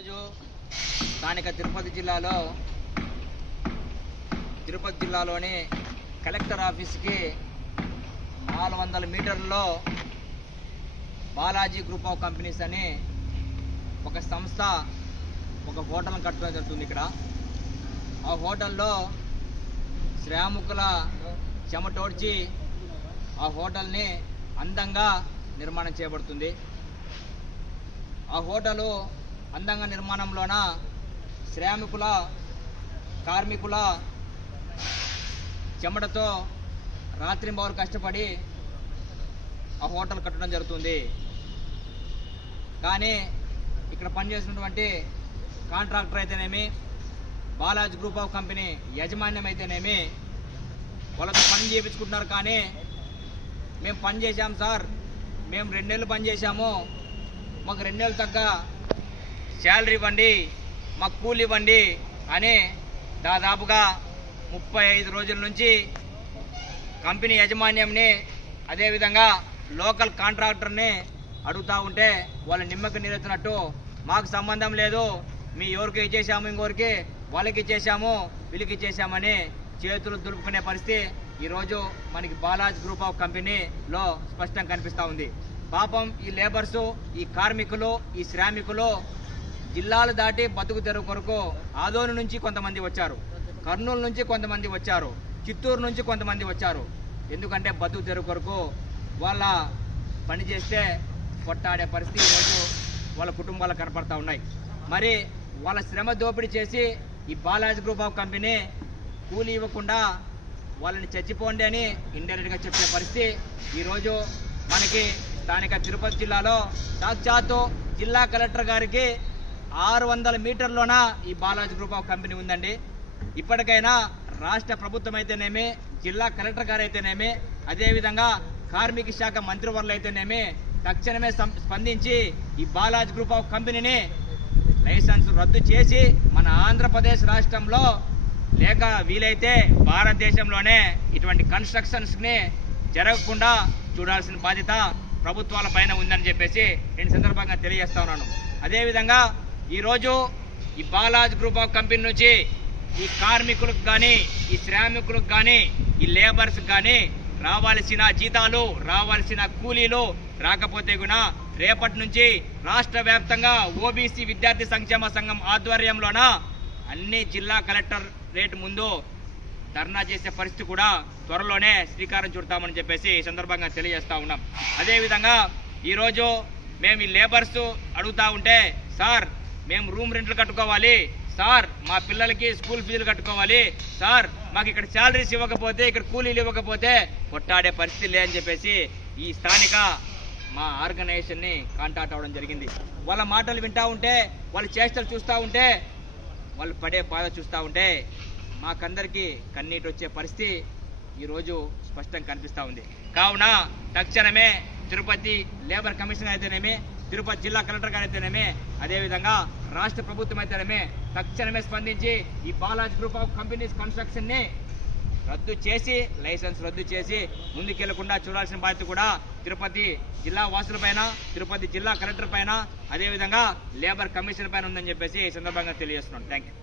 ఈరోజు స్థానిక తిరుపతి జిల్లాలో తిరుపతి జిల్లాలోని కలెక్టర్ ఆఫీస్కి నాలుగు వందల మీటర్లలో బాలాజీ గ్రూప్ ఆఫ్ కంపెనీస్ అని ఒక సంస్థ ఒక హోటల్ కట్టడం జరుగుతుంది ఇక్కడ. ఆ హోటల్లో శ్రాముకుల చెమటోడ్చి ఆ హోటల్ని అందంగా నిర్మాణం చేయబడుతుంది. ఆ హోటలు అందంగా నిర్మాణంలోన శ్రామికుల కార్మికుల చెమటతో రాత్రింబవరు కష్టపడి ఆ హోటల్ కట్టడం జరుగుతుంది. కానీ ఇక్కడ పనిచేసినటువంటి కాంట్రాక్టర్ అయితేనేమి బాలాజీ గ్రూప్ ఆఫ్ కంపెనీ యాజమాన్యం అయితేనేమి వాళ్ళతో పని చేయించుకుంటున్నారు కానీ మేము పని చేశాం సార్. మేము రెండేళ్ళు పని చేశాము. మాకు రెండేళ్ళు తగ్గ శాలరీ ఇవ్వండి మాకు కూలి ఇవ్వండి అని దాదాపుగా ముప్పై ఐదు రోజుల నుంచి కంపెనీ యాజమాన్యంని అదేవిధంగా లోకల్ కాంట్రాక్టర్ని అడుగుతూ ఉంటే వాళ్ళు నిమ్మకి నిలెత్తినట్టు మాకు సంబంధం లేదు మీ ఎవరికి ఇచ్చేసాము ఇంకోరికి వాళ్ళకి ఇచ్చేసాము వీళ్ళకి ఇచ్చేసామని చేతులు దులుపుకునే పరిస్థితి ఈరోజు మనకి బాలాజ్ గ్రూప్ ఆఫ్ కంపెనీలో స్పష్టంగా కనిపిస్తూ ఉంది. పాపం ఈ లేబర్సు ఈ కార్మికులు ఈ శ్రామికులు జిల్లాలు దాటి బతుకు తెరువు కొరకు ఆదోని నుంచి కొంతమంది వచ్చారు. కర్నూలు నుంచి కొంతమంది వచ్చారు. చిత్తూరు నుంచి కొంతమంది వచ్చారు. ఎందుకంటే బతుకు తెరువు కొరకు వాళ్ళ పని చేస్తే కొట్టాడే పరిస్థితి ఈరోజు వాళ్ళ కుటుంబాలు కనపడతా ఉన్నాయి. మరి వాళ్ళ శ్రమ దోపిడీ చేసి ఈ బాలాజీ గ్రూప్ ఆఫ్ కంపెనీ కూలీ ఇవ్వకుండా వాళ్ళని చచ్చిపోండి అని ఇండైరెక్ట్గా చెప్పే పరిస్థితి ఈరోజు మనకి స్థానిక తిరుపతి జిల్లాలో. సాక్షాత్తు జిల్లా కలెక్టర్ గారికి ఆరు వందల మీటర్లోన ఈ బాలాజీ గ్రూప్ ఆఫ్ కంపెనీ ఉందండి. ఇప్పటికైనా రాష్ట్ర ప్రభుత్వం అయితేనేమి జిల్లా కలెక్టర్ గారు అయితేనేమి అదేవిధంగా కార్మిక శాఖ మంత్రివర్లు అయితేనేమి తక్షణమే స్పందించి ఈ బాలాజీ గ్రూప్ ఆఫ్ కంపెనీని లైసెన్స్ రద్దు చేసి మన ఆంధ్రప్రదేశ్ రాష్ట్రంలో లేక వీలైతే భారతదేశంలోనే ఇటువంటి కన్స్ట్రక్షన్స్ని జరగకుండా చూడాల్సిన బాధ్యత ప్రభుత్వాల పైన ఉందని చెప్పేసి నేను సందర్భంగా తెలియజేస్తా ఉన్నాను. అదేవిధంగా ఈరోజు ఈ బాలాజ్ గ్రూప్ ఆఫ్ కంపెనీ నుంచి ఈ కార్మికులకు కానీ ఈ శ్రామికులకు కానీ ఈ లేబర్స్ కానీ రావాల్సిన జీతాలు రావాల్సిన కూలీలు రాకపోతే కూడా రేపటి నుంచి రాష్ట్ర వ్యాప్తంగా ఓబీసీ విద్యార్థి సంక్షేమ సంఘం ఆధ్వర్యంలోన అన్ని జిల్లా కలెక్టర్ రేటు ముందు ధర్నా చేసే పరిస్థితి కూడా త్వరలోనే శ్రీకారం చుడతామని చెప్పేసి ఈ సందర్భంగా తెలియజేస్తూ ఉన్నాం. అదేవిధంగా ఈరోజు మేము ఈ లేబర్స్ అడుగుతా ఉంటే సార్ మేము రూమ్ రెంట్లు కట్టుకోవాలి. సార్ మా పిల్లలకి స్కూల్ ఫీజులు కట్టుకోవాలి. సార్ మాకు ఇక్కడ శాలరీస్ ఇవ్వకపోతే ఇక్కడ కూలీలు ఇవ్వకపోతే కొట్టాడే పరిస్థితి లేదని చెప్పేసి ఈ స్థానిక మా ఆర్గనైజేషన్ని కాంటాక్ట్ అవ్వడం జరిగింది. వాళ్ళ మాటలు వింటా ఉంటే వాళ్ళ చేష్టలు చూస్తూ ఉంటే వాళ్ళు పడే బాధ చూస్తూ ఉంటే మాకందరికీ కన్నీటి వచ్చే పరిస్థితి ఈరోజు స్పష్టంగా కనిపిస్తూ ఉంది. కావున తక్షణమే తిరుపతి లేబర్ కమిషన్ అయితేనేమి తిరుపతి జిల్లా కలెక్టర్ గారు అయితేనేమి అదేవిధంగా రాష్ట్ర ప్రభుత్వం అయితేనేమి తక్షణమే స్పందించి ఈ బాలాజ్ గ్రూప్ ఆఫ్ కంపెనీస్ కన్స్ట్రక్షన్ని రద్దు చేసి లైసెన్స్ రద్దు చేసి ముందుకెళ్ళకుండా చూడాల్సిన బాధ్యత కూడా తిరుపతి జిల్లా వాసులపైన తిరుపతి జిల్లా కలెక్టర్ పైన అదేవిధంగా లేబర్ కమిషన్ పైన ఉందని చెప్పేసి ఈ సందర్భంగా తెలియజేస్తున్నాను థ్యాంక్ యూ